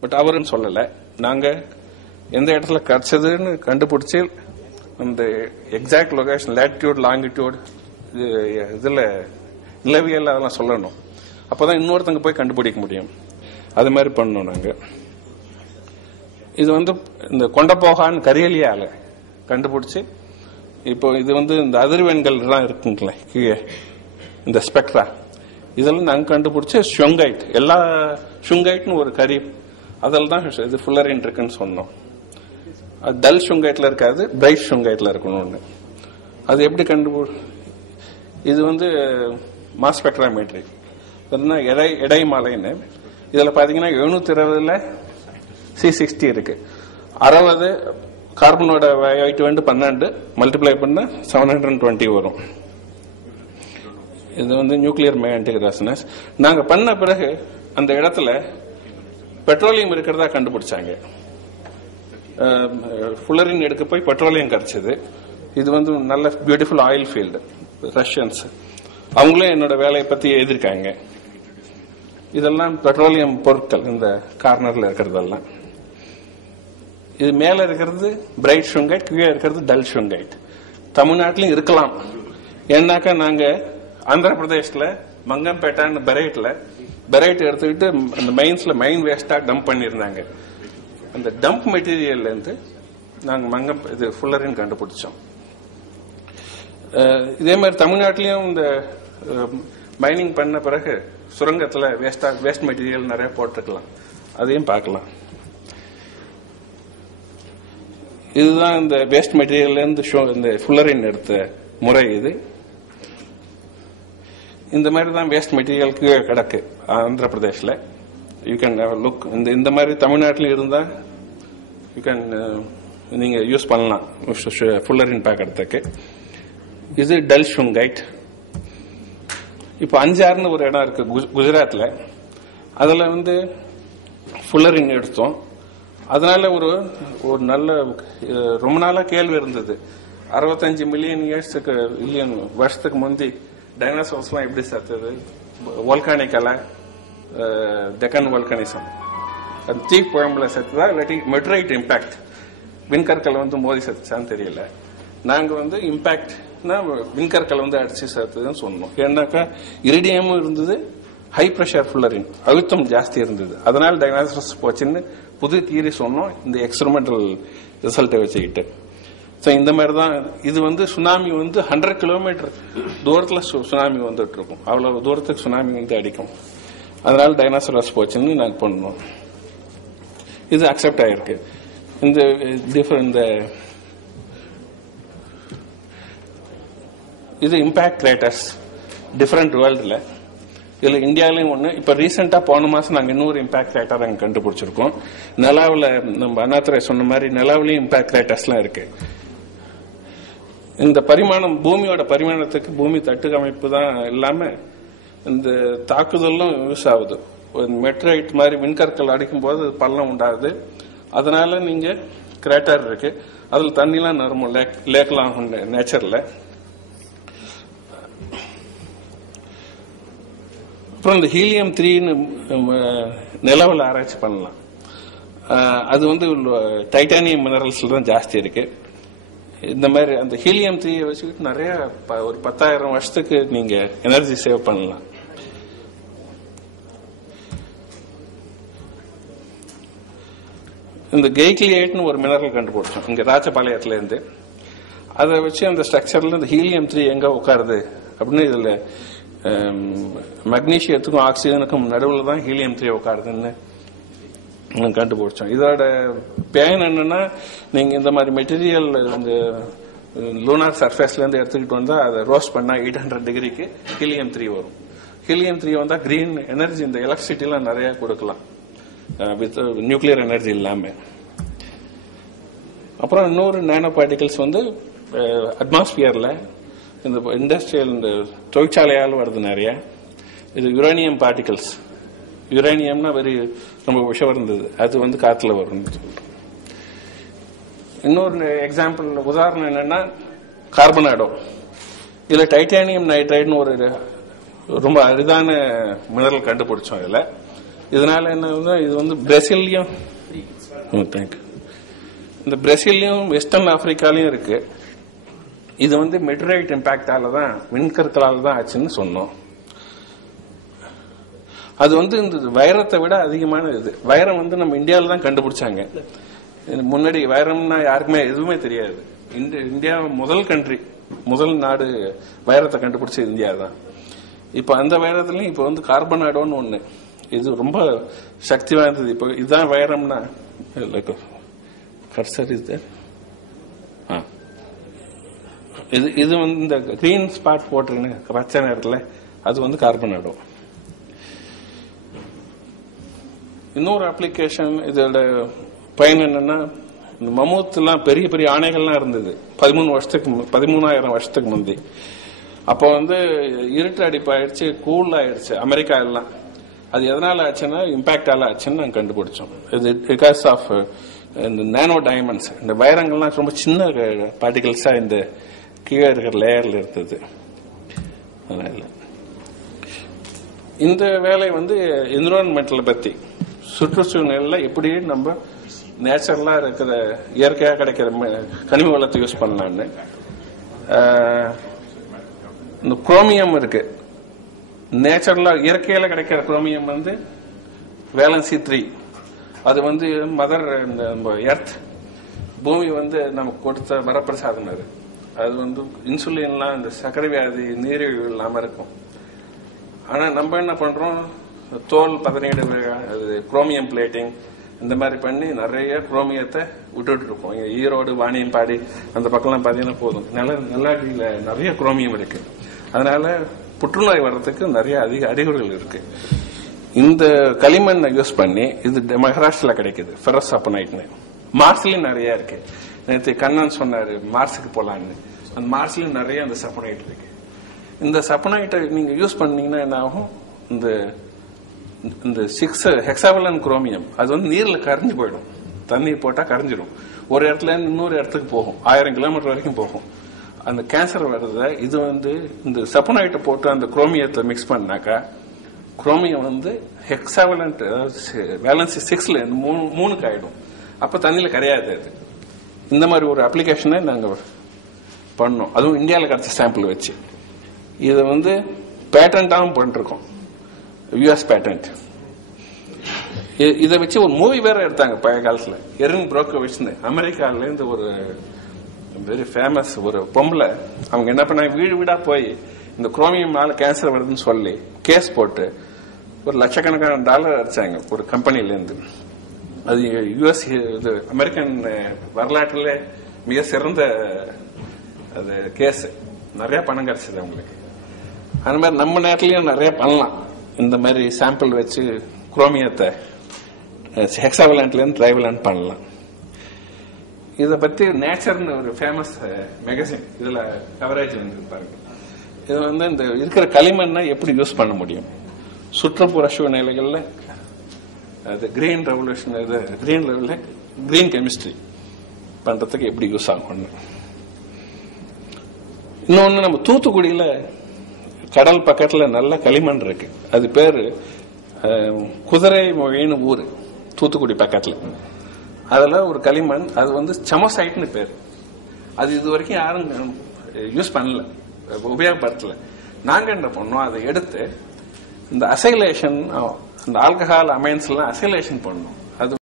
But அவருன்னு சொல்லலை. நாங்கள் எந்த இடத்துல கிடைச்சதுன்னு கண்டுபிடிச்சி அந்த எக்ஸாக்ட் லொகேஷன், லேட்டிடியூட், லாங்கிடியூட், இதில் நிலவியல் அதெல்லாம் சொல்லணும். அப்போதான் இன்னொருத்தங்க போய் கண்டுபிடிக்க முடியும். அது மாதிரி பண்ணணும் நாங்கள். இது வந்து இந்த கொண்டபோகான்னு கரியலியால கண்டுபிடிச்சி, இப்போ இது வந்து இந்த அதிர்வெண்கள் எல்லாம் இருக்குங்களே கீழே, இந்த ஸ்பெக்ட்ரா, இதெல்லாம் நாங்கள் கண்டுபிடிச்சி ஷுங்கைட், எல்லா ஷுங்கைட்னு ஒரு கரி, அதில் தான் இது ஃபுல்லரின் இருக்குன்னு சொன்னோம். அது டல் ஷுங்கைட்ல இருக்காது, பிரைட் ஷுங்கைட்ல இருக்கணும்னு. அது எப்படி இது வந்து மாஸ் ஸ்பெக்ட்ராமெட்ரி, எடை மாலைன்னு. இதுல பாத்தீங்கன்னா 720 C60 இருக்கு. 60 கார்பனோட வெயிட் வந்து 12 மல்டிப்ளை பண்ண 720 வரும். இது வந்து நியூக்ளியர் மேக்னெட்டிக் ரெசனன்ஸ். நாங்க பண்ண பிறகு அந்த இடத்துல பெட்ரோலியம் இருக்கிறதா கண்டுபிடிச்சாங்க. ஃபுல்லரின் எடுக்க போய் பெட்ரோலியம் கிடைச்சது. இது வந்து நல்ல பியூட்டிஃபுல் ஆயில் ஃபீல்டு. ரஷ்யன்ஸ் அவங்களே என்னோட வேலையை பத்தி எழுதியிருக்காங்க. இதெல்லாம் பெட்ரோலியம் பொருட்கள் இந்த கார்னர்ல இருக்கிறதெல்லாம். இது மேல இருக்கிறது பிரைட் ஷுங்கைட், கீழே இருக்கிறது டல் ஷுங்கைட். தமிழ்நாட்டிலும் இருக்கலாம். ஏன்னாக்கா நாங்க ஆந்திர பிரதேஷ்ல மங்கம்பேட்டான்னு பெரைட் எடுத்துக்கிட்டு அந்த மைன்ஸ்ல மைன் வேஸ்டா டம்ப் பண்ணிருந்தாங்க. அந்த டம்ப் மெட்டீரியல்ல இருந்து நாங்க இது ஃபுல்லரின் கண்டுபிடிச்சோம். இதே மாதிரி தமிழ்நாட்டிலையும் இந்த மைனிங் பண்ண பிறகு சுரங்கத்துல வேஸ்ட் மெட்டீரியல் நிறைய போட்டிருக்கலாம். அதையும் பார்க்கலாம். இதுதான் இந்த வேஸ்ட் மெட்டீரியல் இருந்து இந்த ஃபுல்லரின் எடுத்த முறை. இது இந்த மாதிரி தான் வேஸ்ட் மெட்டீரியலுக்கு கிடக்கு ஆந்திர பிரதேஷ்ல. You can look. இந்த மாதிரி தமிழ்நாட்டில் இருந்தா யூ கேன் நீங்க யூஸ் பண்ணலாம் ஃபுல்லரின் பார்க்கறதுக்கு. இது டல் ஷுங்கைட். இப்போ அஞ்சாறுன்னு ஒரு இடம் இருக்கு குஜராத்ல. அதுல வந்து ஃபுல்லரின் எடுத்தோம். அதனால ஒரு நல்ல ரொம்ப நாளா கேள்வி இருந்தது. 65 மில்லியன் வருஷத்துக்கு முந்தி டைனோசர்ஸ் எல்லாம் எப்படி செத்தது? வால்கானிக்கல, டெக்கன் வால்கானிசம், அது தீ புயம்புல செத்துதா இல்லாட்டி மெட்ரைட் இம்பாக்ட் விண்கற்கள் வந்து மோதி செத்துச்சான்னு தெரியல. நாங்க வந்து இம்பாக்ட்னா விண்கற்கள் வந்து அடிச்சு சேர்த்ததுன்னு சொன்னோம். ஏன்னாக்கா இரிடியமும் இருந்தது, ஹை பிரஷர் ஃபுல்லரின் அழுத்தம் ஜாஸ்தி இருந்தது. அதனால டைனாசரஸ் போச்சுன்னு புது தியரி சொன்னோம் இந்த எக்ஸ்பெரிமெண்டல் ரிசல்ட்டை வச்சுக்கிட்டு. இந்த மாதிரி தான் இது வந்து சுனாமி வந்து 100 கிலோமீட்டர் தூரத்தில் சுனாமி வந்துட்டு இருக்கும். அவ்வளவு தூரத்துக்கு சுனாமி வந்து அடிக்கும். அதனால டைனாசரஸ் போச்சுன்னு நாங்க பண்ணோம். இது அக்செப்ட் ஆயிருக்கு. இந்த இது இம்பாக்ட் கிரேட்டர்ஸ் டிஃபரெண்ட் வேர்ல்டுல. இதுல இந்தியாவிலையும் ஒண்ணு. இப்ப ரீசெண்டா போன மாசம் நாங்க இன்னொரு இம்பாக்ட் கிரேட்டர் அங்க கண்டுபிடிச்சிருக்கோம். நிலாவுல நம்ம அண்ணாதுரை சொன்ன மாதிரி நிலாவிலையும் இம்பாக்ட் கிரேட்டர்ஸ் எல்லாம் இருக்கு. இந்த பரிமாணம் பூமியோட பரிமாணத்துக்கு பூமி தட்டு அமைப்பு தான் இல்லாம இந்த தாக்குதலும் யூஸ் ஆகுது. மெட்ரைட் மாதிரி விண்கற்கள் அடிக்கும் போது பள்ளம் உண்டாகுது. அதனால நீங்க கிரேட்டர் இருக்கு. அதுல தண்ணிலாம் நிரம்பும், லேக்லாம் நேச்சர்ல. அப்புறம் இந்த ஹீலியம் 3 நிலவில் ஆராய்ச்சி பண்ணலாம். அது வந்து டைட்டானியம் மினரல்ஸ்ல தான் ஜாஸ்தி இருக்கு. இந்த மாதிரி அந்த ஹீலியம் 3 வச்சுக்கிட்டு நிறைய ஒரு 10,000 வருஷத்துக்கு நீங்க எனர்ஜி சேவ் பண்ணலாம். இந்த கெய்க்லியேட்னு ஒரு மினரல் கண்டுபிடிச்சோம் இங்க ராஜபாளையத்துல இருந்து. அதை வச்சு அந்த ஸ்ட்ரக்சர்ல இந்த ஹீலியம் 3 எங்க உட்காருது அப்படின்னு, இதுல மக்னீசியத்துக்கும் ஆக்சிஜனுக்கும் நடுவில் தான் ஹீலியம் 3 உட்காருதுன்னு கண்டுபிடிச்சோம். இதோட பயன் என்னன்னா, நீங்க இந்த மாதிரி மெட்டீரியல் இந்த லூனார் சர்ஃபேஸ்ல இருந்து எடுத்துக்கிட்டு வந்தா அதை ரோஸ்ட் பண்ணா 800 டிகிரிக்கு ஹீலியம் 3 வரும். ஹீலியம் 3 வந்தா கிரீன் எனர்ஜி, இந்த எலக்ட்ரிசிட்டி எல்லாம் நிறைய கொடுக்கலாம் வித் நியூக்ளியர் எனர்ஜி இல்லாம. அப்புறம் இன்னொரு நானோ பார்ட்டிகல்ஸ் வந்து அட்மாஸ்பியர்ல இந்த இண்டஸ்ட்ரியல் இந்த தொழிற்சாலையால் வருது நிறைய. இது யுரேனியம் பார்ட்டிகல்ஸ். யுரேனியம்னா ரொம்ப விஷம் இருந்தது, அது வந்து காத்துல வரும். இன்னொரு எக்ஸாம்பிள் உதாரணம் என்னன்னா கார்பனாடோ. இதுல டைட்டானியம் நைட்ரைட்னு ஒரு ரொம்ப அரிதான மினரல் கண்டுபிடிச்சோம். இதுல இதனால என்ன, இது வந்து பிரேசில்லையும் தேங்க்யூ, இந்த பிரேசில்லையும் வெஸ்டர்ன் ஆப்பிரிக்காலையும் இருக்கு. இது வந்து மெட்டரைட் இம்பாக்டால தான், விண்கற்களால தான் ஆச்சுன்னு சொன்னோம். அது வந்து இந்த வைரத்தை விட அதிகமான இது. வைரம் வந்து நம்ம இந்தியாவில தான் கண்டுபிடிச்சாங்க. முன்னாடி வைரம்னா யாருக்குமே எதுவுமே தெரியாது. இந்தியா முதல் நாடு வைரத்தை கண்டுபிடிச்சது இந்தியா தான். இப்ப அந்த வைரத்துலயும் இப்ப வந்து கார்பனாடோன்னு ஒண்ணு, இது ரொம்ப சக்தி வாய்ந்தது. இப்ப இதுதான் வைரம்னா கர்சர் இது வந்து இந்த கிரீன் ஸ்பாட் போட்டுருன்னு பச்சை நேரத்தில் அது வந்து கார்பனாடோ. இன்னொரு அப்ளிகேஷன் இதோட பயன் என்னன்னா, இந்த மமூத்லாம் பெரிய பெரிய ஆணைகள்லாம் இருந்தது 13,000 வருஷத்துக்கு முந்தி. அப்போ வந்து இருட்டு அடிப்பாயிடுச்சு, கூல் ஆயிடுச்சு அமெரிக்கா எல்லாம். அது எதனால ஆச்சுன்னா இம்பாக்டால ஆச்சுன்னு நாங்கள் கண்டுபிடிச்சோம். இது பிகாஸ் ஆஃப் இந்த நானோ டைமண்ட்ஸ், இந்த வைரங்கள்லாம் ரொம்ப சின்ன பார்ட்டிகல்ஸா இந்த கீழே இருக்கிற லேயர்ல இருந்தது. அதனால இந்த வேலை வந்து என்விரான்மெண்டல் பத்தி, சுற்றுச்சூழல்ல எப்படி நம்ம நேச்சுரலா இருக்கிற இயற்கையா கிடைக்கிற கனிம வளத்தை யூஸ் பண்ணலான்னு. இந்த குரோமியம் இருக்கு, நேச்சுரலா இயற்கையில கிடைக்கிற குரோமியம் வந்து வேலன்சி 3. அது வந்து மதர் இந்த எர்த் பூமி வந்து நமக்கு கொடுத்த வரப்பிரசாதம். அது வந்து இன்சுலின்லாம் இந்த சர்க்கரை வியாதி நீரிழிவு இல்லாம இருக்கும். ஆனா நம்ம என்ன பண்றோம், தோல் 17 குரோமியம் பிளேட்டிங் இந்த மாதிரி பண்ணி நிறைய குரோமியத்தை விட்டுட்டு இருக்கோம். ஈரோடு வாணியம்பாடி அந்த பக்கம்லாம் பாத்தீங்கன்னா போதும், நல்லாடியில நிறைய குரோமியம் இருக்கு. அதனால புற்றுநோய் வர்றதுக்கு நிறைய அதிக அறிகுறிகள் இருக்கு. இந்த களிமண்ணை யூஸ் பண்ணி, இது மகாராஷ்டிரா கிடைக்குது ஃபெரஸ் சப்பனைட்னு. மார்ஸ்லயும் நிறைய இருக்கு. நேற்று கண்ணன் சொன்னாரு மார்ஸுக்கு போலான்னு. அந்த மார்ஸ்லயும் நிறைய அந்த சப்பனைட் இருக்கு. இந்த சப்பனைட்டை நீங்க யூஸ் பண்ணீங்கன்னா என்ன ஆகும், இந்த 6 ஹெக்ஸாவலன் குரோமியம் அது வந்து நீர்ல கரைஞ்சு போயிடும். தண்ணீர் போட்டா கரைஞ்சிடும். ஒரு இடத்துல இருந்து இன்னொரு இடத்துக்கு போகும், 1000 கிலோமீட்டர் வரைக்கும் போகும். அந்த கேன்சர் வருது. இது வந்து இந்த சப்பனைட்டை போட்டு அந்த குரோமியத்தை மிக்ஸ் பண்ணாக்கா குரோமியம் வந்து ஹெக்ஸாவலன்ட் வேலன்சி 6ல 3க்கு ஆயிடும். அப்ப தண்ணியில கரையாது. அது இந்த மாதிரி ஒரு அப்ளிகேஷனை நாங்க பண்ணோம், அதுவும் இந்தியாவில் கிடைச்ச சாம்பிள் வச்சு. இதை வந்து பேட்டன்டாகவும் பண்ணிருக்கோம், யூஎஸ் பேட்டன்ட். இதை வச்சு ஒரு மூவி வேற எடுத்தாங்க பழைய காலத்துல, எரின் புரோக்கோவிச்னு. அமெரிக்கால இருந்து ஒரு வெரி ஃபேமஸ் ஒரு பொம்பளை, அவங்க என்ன பண்ணாங்க, வீடு வீடா போய் இந்த குரோமியம்னால கேன்சர் வருதுன்னு சொல்லி கேஸ் போட்டு ஒரு லட்சக்கணக்கான டாலர் அடிச்சாங்க ஒரு கம்பெனில இருந்து. அது யுஎஸ் அமெரிக்கன் வரலாற்றிலே மிக சிறந்த அது கேஸ். நிறைய பணம் கிடைச்சது அவங்களுக்கு. அந்த மாதிரி நம்ம நேரத்திலயும் நிறைய பண்ணலாம். இந்த மாதிரி சாம்பிள் வச்சு குரோமியத்தை ஹெக்ஸாவலன்ட்ல இருந்து ட்ரைவலன்ட் பண்ணலாம். இதை பத்தி நேச்சர்னு ஒரு ஃபேமஸ் மேகசின் இதுல கவரேஜ் வந்து பாருங்க. இது வந்து இந்த இருக்கிற களிமண்ணை எப்படி யூஸ் பண்ண முடியும், சுற்றுப்புற சூழ்நிலைகள்ல அது கிரீன் ரெவல்யூஷன், கிரீன் லெவல்ல கிரீன் கெமிஸ்ட்ரி பண்றதுக்கு எப்படி யூஸ் ஆகும். இன்னொன்னு, நம்ம தூத்துக்குடியில கடல் பக்கத்துல நல்ல களிமண் இருக்கு. அது பேரு குதிரை மொழின்னு ஊரு, தூத்துக்குடி பக்கத்துல. அதுல ஒரு களிமண், அது வந்து சமோசைட்னு பேரு. அது இது வரைக்கும் யாரும் யூஸ் பண்ணல, உபயோகப்படுத்தல. நாங்க என்ன பண்ணோம், அதை எடுத்து இந்த அசைலேஷன், அந்த ஆல்கஹால் அமைன்ஸ் எல்லாம் அசைலேஷன் பண்ணோம்.